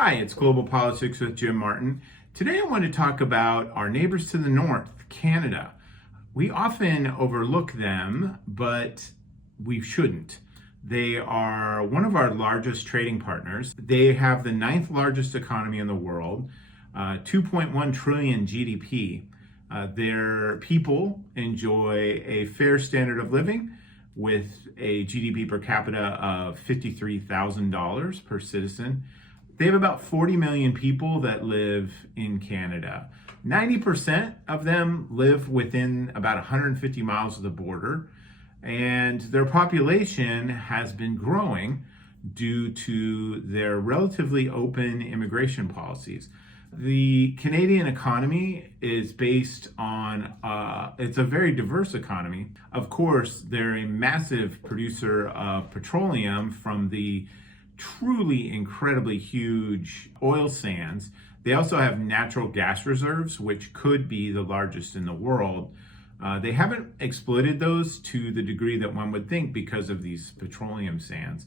Hi, it's Global Politics with Jim Martin. Today I want to talk about our neighbors to the north, Canada. We often overlook them, but we shouldn't. They are one of our largest trading partners. They have the ninth largest economy in the world, 2.1 trillion GDP. Their people enjoy a fair standard of living with a GDP per capita of $53,000 per citizen. They have about 40 million people that live in Canada. 90% of them live within about 150 miles of the border, and their population has been growing due to their relatively open immigration policies. The Canadian economy is based on, it's a very diverse economy. Of course, they're a massive producer of petroleum from the truly incredibly huge oil sands. They also have natural gas reserves, which could be the largest in the world. They haven't exploited those to the degree that one would think because of these petroleum sands.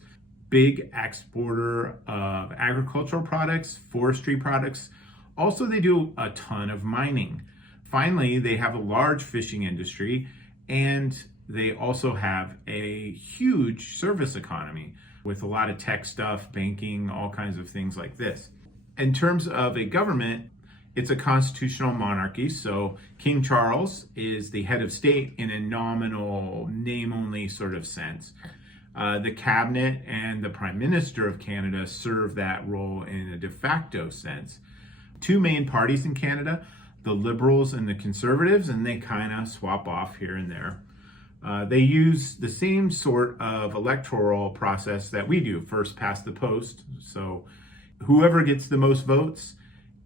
Big exporter of agricultural products, forestry products. Also, they do a ton of mining. Finally, they have a large fishing industry, and they also have a huge service economy with a lot of tech stuff, banking, all kinds of things like this. In terms of a government, it's a constitutional monarchy, so King Charles is the head of state in a nominal, name-only sort of sense. The cabinet and the prime minister of Canada serve that role in a de facto sense. Two main parties in Canada, the Liberals and the Conservatives, and they kind of swap off here and there. They use the same sort of electoral process that we do, first past the post. So whoever gets the most votes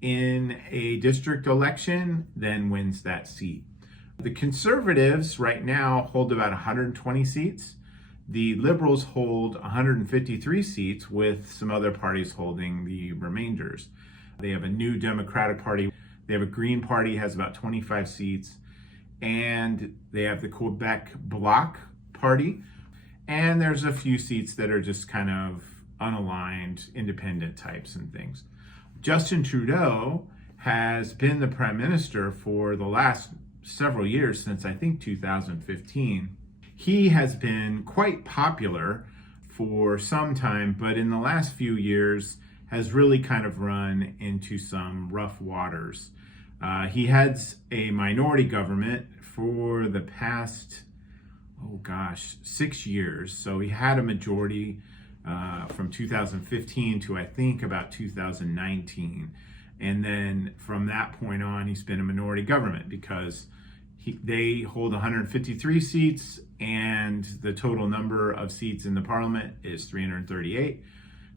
in a district election then wins that seat. The Conservatives right now hold about 120 seats. The Liberals hold 153 seats, with some other parties holding the remainders. They have a new Democratic Party. They have a Green Party, has about 25 seats. And they have the Quebec Bloc Party. And there's a few seats that are just kind of unaligned, independent types and things. Justin Trudeau has been the prime minister for the last several years, since I think 2015. He has been quite popular for some time, but in the last few years has really kind of run into some rough waters. He heads a minority government for the past, 6 years. So he had a majority from 2015 to I think about 2019. And then from that point on, he's been a minority government because they hold 153 seats and the total number of seats in the parliament is 338.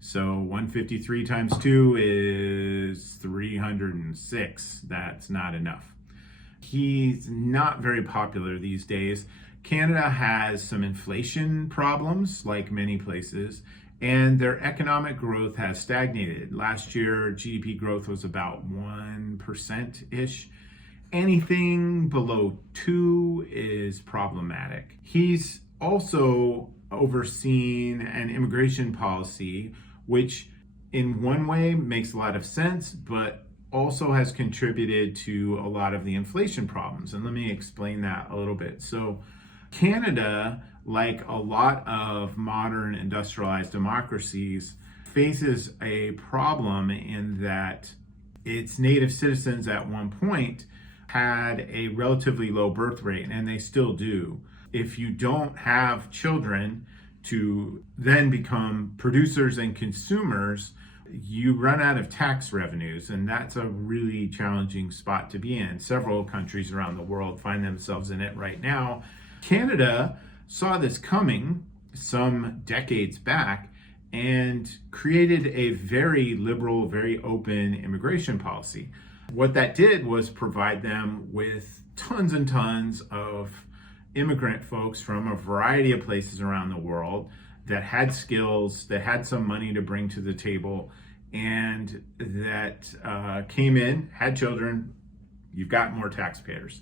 So 153 times 2 is 306. That's not enough. He's not very popular these days. Canada has some inflation problems, like many places, and their economic growth has stagnated. Last year, GDP growth was about 1%-ish. Anything below 2 is problematic. He's also overseen an immigration policy, which in one way makes a lot of sense, but also has contributed to a lot of the inflation problems. And let me explain that a little bit. So Canada, like a lot of modern industrialized democracies, faces a problem in that its native citizens at one point had a relatively low birth rate, and they still do. If you don't have children to then become producers and consumers, you run out of tax revenues, and that's a really challenging spot to be in. Several countries around the world find themselves in it right now. Canada saw this coming some decades back and created a very liberal, very open immigration policy. What that did was provide them with tons and tons of immigrant folks from a variety of places around the world that had skills, that had some money to bring to the table, and that came in, had children. You've got more taxpayers.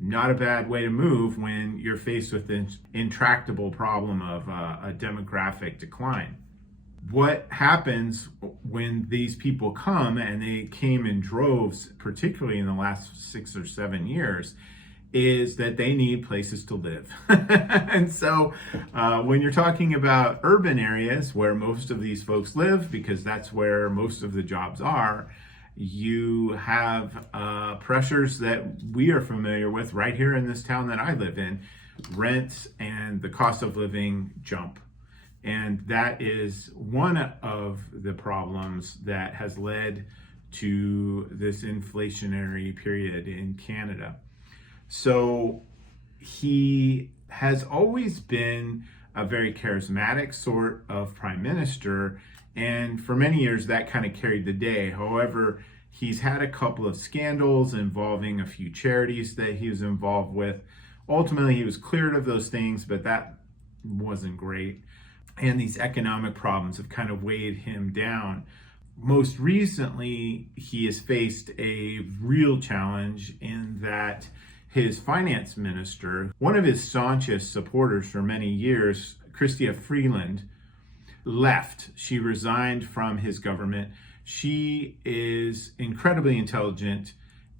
Not a bad way to move when you're faced with the intractable problem of a demographic decline. What happens when these people come, and they came in droves, particularly in the last 6 or 7 years, is that they need places to live. And so when you're talking about urban areas where most of these folks live, because that's where most of the jobs are, you have pressures that we are familiar with right here in this town that I live in. Rents and the cost of living jump. And that is one of the problems that has led to this inflationary period in Canada. So he has always been a very charismatic sort of prime minister, and for many years that kind of carried the day. However, he's had a couple of scandals involving a few charities that he was involved with. Ultimately, he was cleared of those things, but that wasn't great. And these economic problems have kind of weighed him down. Most recently, he has faced a real challenge in that his finance minister, one of his staunchest supporters for many years, Chrystia Freeland, left. She resigned from his government. She is incredibly intelligent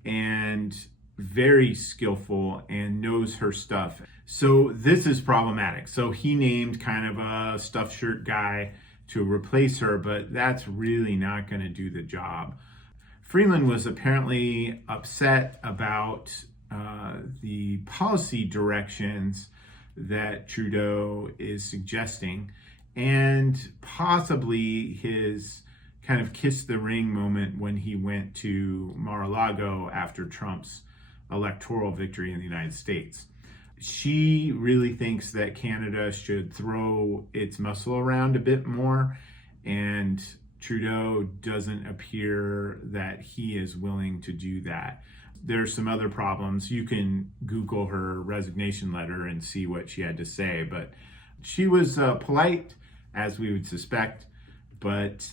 and very skillful and knows her stuff. So this is problematic. So he named kind of a stuffed shirt guy to replace her, but that's really not going to do the job. Freeland was apparently upset about the policy directions that Trudeau is suggesting, and possibly his kind of kiss the ring moment when he went to Mar-a-Lago after Trump's electoral victory in the United States. She really thinks that Canada should throw its muscle around a bit more, and Trudeau doesn't appear that he is willing to do that. There's some other problems. You can Google her resignation letter and see what she had to say, but she was polite, as we would suspect, but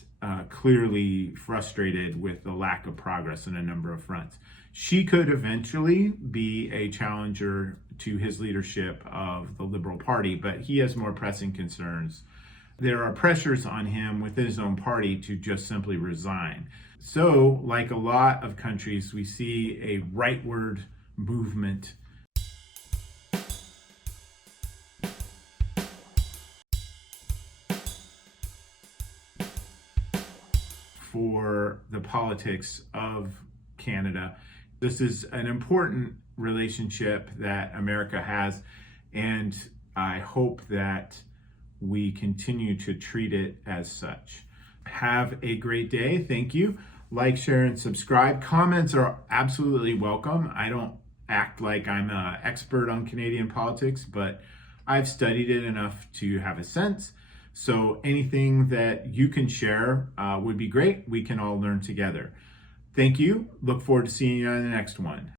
clearly frustrated with the lack of progress in a number of fronts. She could eventually be a challenger to his leadership of the Liberal Party, but he has more pressing concerns. There are pressures on him within his own party to just simply resign. So, like a lot of countries, we see a rightward movement for the politics of Canada. This is an important relationship that America has, and I hope that we continue to treat it as such. Have a great day. Thank you. Like, share, and subscribe. Comments are absolutely welcome. I don't act like I'm an expert on Canadian politics, but I've studied it enough to have a sense. So anything that you can share would be great. We can all learn together. Thank you. Look forward to seeing you on the next one.